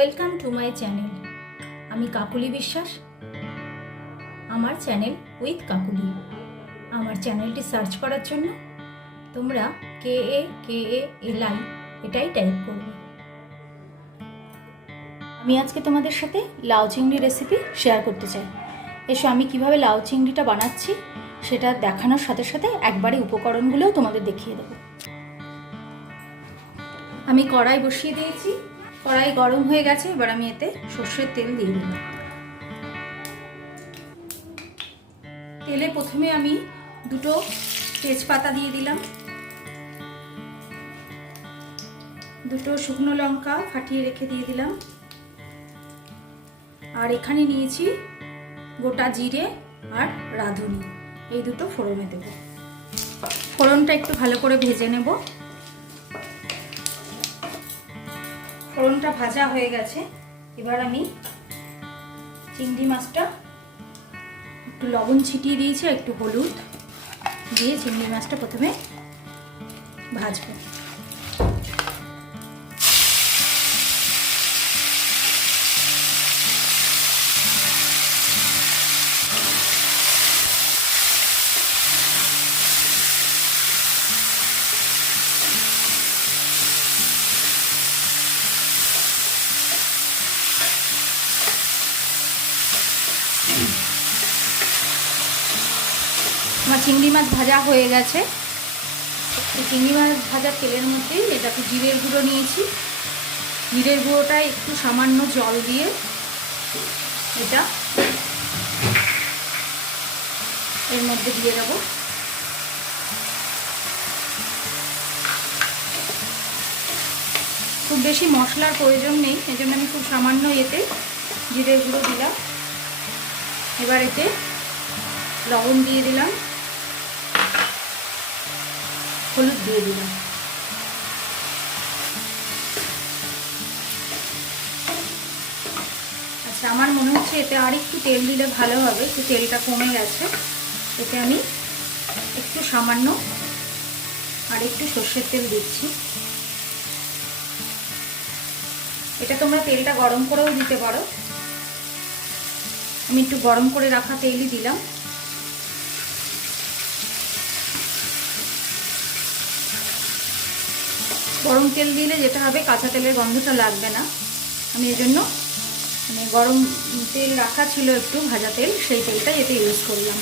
Welcome to my channel. আমি কাকুলি বিশ্বাস, আমার চ্যানেল উইথ কাকুলি। আমার চ্যানেলটি সার্চ করার জন্য তোমরা KAKALI এটাই টাইপ করবে। আমি আজকে তোমাদের সাথে লাউ চিংড়ি রেসিপি শেয়ার করতে চাই। এসো আমি কিভাবে লাউ চিংড়িটা বানাচ্ছি সেটা দেখানোর সাথে সাথে একবারে উপকরণগুলোও তোমাদের দেখিয়ে দেবো। আমি কড়াই বসিয়ে দিয়েছি, কড়াই গরম হয়ে গেছে। এবার আমি এতে সর্ষের তেল দিয়ে দিলাম। তেলে প্রথমে আমি দুটো তেজপাতা দিয়ে দিলাম, দুটো শুকনো লঙ্কা ফাটিয়ে রেখে দিয়ে দিলাম, আর এখানে নিয়েছি গোটা জিরে আর রাঁধুনি, এই দুটো ফোড়নে দেব। ফোড়নটা একটু ভালো করে ভেজে নেব। ফোড়নটা ভাজা হয়ে গেছে। এবার আমি চিংড়ি মাছটা একটু লবণ ছিটিয়ে দিয়েছি, একটু হলুদ দিয়ে চিংড়ি মাছটা প্রথমে ভাজবো। আমার চিংড়ি মাছ ভাজা হয়ে গেছে। এই চিংড়ি মাছ ভাজা তেলের মধ্যেই এটাকে জিরের গুঁড়ো নিয়েছি। জিরের গুঁড়োটা একটু সামান্য জল দিয়ে এটা এর মধ্যে দিয়ে দেবো। খুব বেশি মশলার প্রয়োজন নেই, এই জন্য আমি খুব সামান্য এতে জিরের গুঁড়ো দিলাম। এবার এতে লবণ দিয়ে দিলাম, হলুদ দিয়ে দিলাম। আচ্ছা, আমার মনে হচ্ছে এতে আর একটু তেল দিলে ভালো হবে, একটু তেলটা কমে গেছে। এতে আমি একটু সামান্য আর একটু সর্ষের তেল দিচ্ছি। এটা তোমরা তেলটা গরম করেও দিতে পারো, আমি একটু গরম করে রাখা তেলই দিলাম। গরম তেল দিলে যেটা হবে, কাঁচা তেলের গন্ধটা লাগবে না। আমি এজন্য গরম তেল রাখা ছিল একটু ভাজা তেল, সেই তেলটা এতে ইউজ করলাম।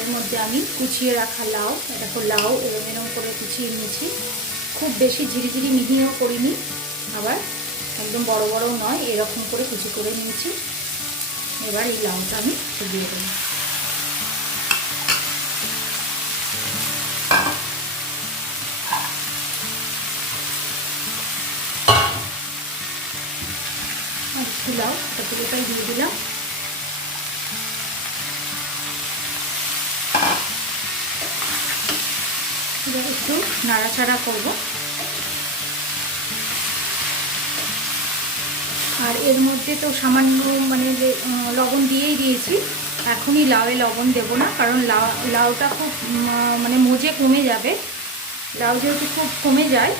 এর মধ্যে আমি কুচিয়ে রাখা লাউ, দেখো লাউ এরম করে কুচিয়ে নিয়েছি। খুব বেশি ঝিরিঝিরি মিহিও করিনি, আবার একদম বড় বড়ও নয়, এরকম করে কুচি করে নিয়েছি। এবার এই লাউটা আমি দিয়ে দেবো। লাউ পুরোটাই দিয়ে দিলাম। এবার একটু নাড়াচাড়া করব। আর এর মধ্যে তো সামান্য যে লবণ দিয়েই দিয়েছি, এখনই লাউয়ে লবণ দেব না, কারণ লাউটা খুব মজে কমে যাবে। লাউ যেহেতু খুব কমে যায়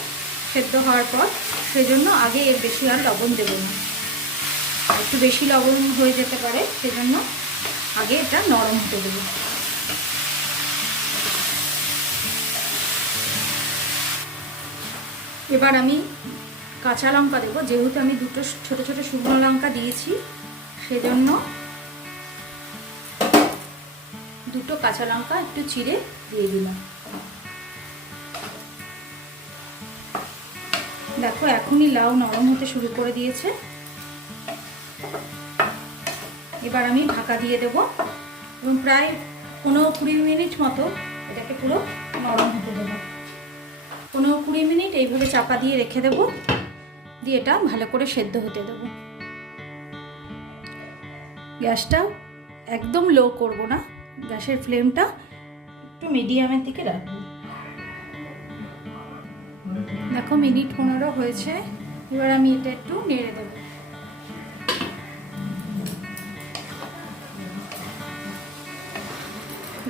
সেদ্ধ হওয়ার পর, সেজন্য আগে এর বেশি আর লবণ দেব না। একটু বেশি লবণ হয়ে যেতে পারে, সেজন্য আগে এটা নরম হতে দেবো। এবার আমি কাঁচা লঙ্কা দেবো, যেহেতু আমি দুটো ছোট ছোট শুকনো লঙ্কা দিয়েছি, সেজন্য দুটো কাঁচা লঙ্কা একটু চিড়ে দিয়ে দিলাম। দেখো এখনই লাউ নরম হতে শুরু করে দিয়েছে। এবার আমি ঢাকা দিয়ে দেবো এবং প্রায় 15-20 মিনিট মতো এটাকে পুরো নরম হতে দেবো। 15-20 মিনিট এইভাবে চাপা দিয়ে রেখে দেবো, দিয়ে এটা ভালো করে সেদ্ধ হতে দেবো। গ্যাসটা একদম লো করব না, গ্যাসের ফ্লেমটা একটু মিডিয়ামের দিকে রাখবো। দেখো মিনিট 15 হয়েছে। এবার আমি এটা একটু নেড়ে দেবো।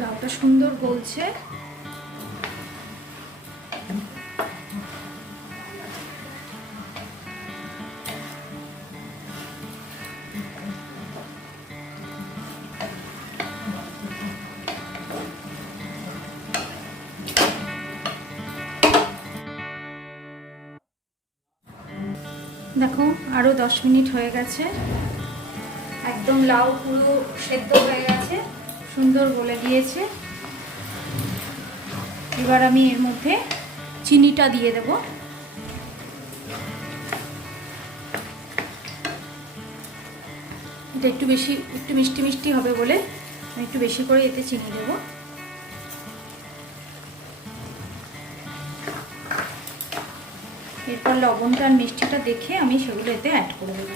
লাউটা সুন্দর গলছে। আরও 10 মিনিট হয়ে গেছে, একদম লাউ পুরো সেদ্ধ হয়ে গেছে, সুন্দর গলে গিয়েছে। এবার আমি এর মধ্যে চিনিটা দিয়ে দেব। এটা একটু মিষ্টি মিষ্টি হবে বলে আমি একটু বেশি করে এতে চিনি দেব। এরপর লবণটা আর মিষ্টিটা দেখে আমি সেগুলো এতে অ্যাড করে দেব।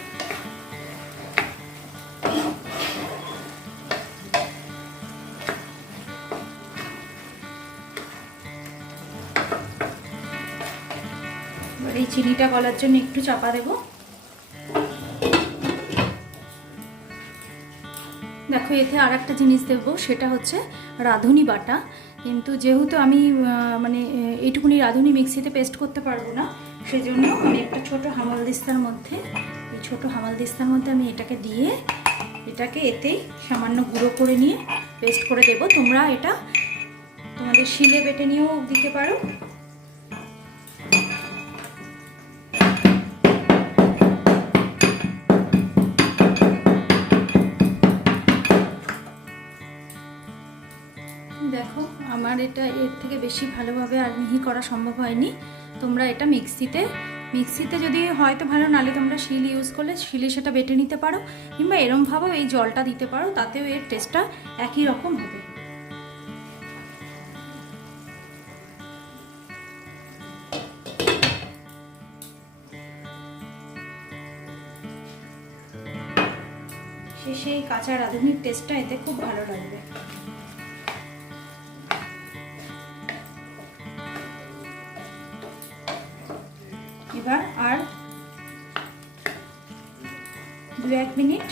এবার এই চিনিটা গলার জন্য একটু চাপা দেব। দেখো এতে আর একটা জিনিস দেব, সেটা হচ্ছে রাঁধুনি বাটা। কিন্তু যেহেতু আমি মানে এইটুকুনি রাঁধুনি মিক্সিতে পেস্ট করতে পারবো না, সেজন্য আমি একটা ছোট হামালদিস্তার মধ্যে আমি এটাকে দিয়ে এটাকে এতেই সামান্য গুঁড়ো করে নিয়ে পেস্ট করে দেব। তোমরা এটা তোমাদের শিলে বেটে নিয়েও দিতে পারো। দেখো আমার এটা এর থেকে বেশি ভালোভাবে আর মিহি করা সম্ভব হয়নি। তোমরা এটা মিক্সিতে যদি হয়তো ভালো, নালে তোমরা শিল ইউজ করলে শিলে সেটা বেটে নিতে পারো, কিংবা এরমভাবেও এই জলটা দিতে পারো, তাতেও এর টেস্টটা একই রকম হবে। শেষে এই কাঁচা রাঁধুনির টেস্টটা এতে খুব ভালো লাগবে। এবার আর 2-1 মিনিট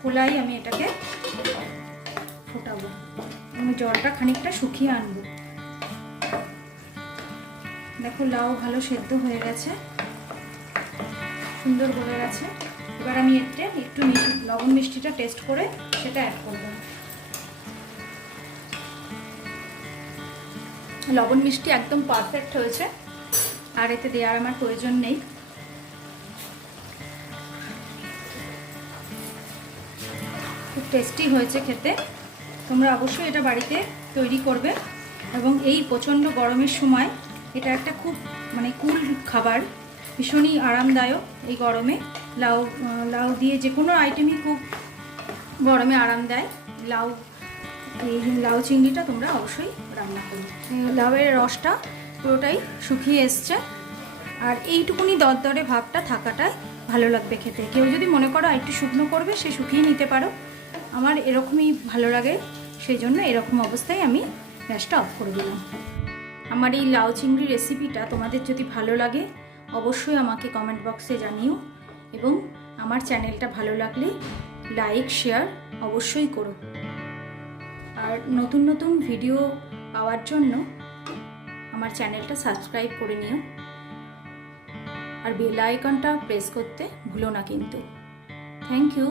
খোলাই আমি এটাকে ফোটাবো, আমি জলটা খানিকটা শুকিয়ে আনবো। দেখো লাউ ভালো সেদ্ধ হয়ে গেছে, সুন্দর গলে গেছে। এবার আমি এতে একটু লবণ মিষ্টিটা টেস্ট করে সেটা অ্যাড করবো। লবণ মিষ্টি একদম পারফেক্ট হয়েছে, আর এতে দেওয়ার আমার প্রয়োজন নেই। খুব টেস্টি হয়েছে খেতে। তোমরা অবশ্যই এটা বাড়িতে তৈরি করবে, এবং এই প্রচণ্ড গরমের সময় এটা একটা খুব মানে কুল খাবার, ভীষণই আরামদায়ক। এই গরমে লাউ দিয়ে যে কোনো আইটেমই খুব গরমে আরাম দেয়। এই লাউ চিংড়িটা তোমরা অবশ্যই রান্না করো। লাউয়ের রসটা পুরোটাই শুকিয়ে এসছে, আর এইটুকুনি দরদরে ভাবটা থাকাটাই ভালো লাগবে খেতে। কেউ যদি মনে করো একটু শুকনো করবে, সে শুকিয়ে নিতে পারো। আমার এরকমই ভালো লাগে, সেই জন্য এরকম অবস্থায় আমি গ্যাসটা অফ করে দিলাম। আমার এই লাউ চিংড়ি রেসিপিটা তোমাদের যদি ভালো লাগে অবশ্যই আমাকে কমেন্ট বক্সে জানিও, এবং আমার চ্যানেলটা ভালো লাগলে লাইক শেয়ার অবশ্যই করো। আর নতুন নতুন ভিডিও পাওয়ার জন্য আমার চ্যানেলটা সাবস্ক্রাইব করে নিও, আর বেল আইকনটা প্রেস করতে ভুলো না কিন্তু। Thank you.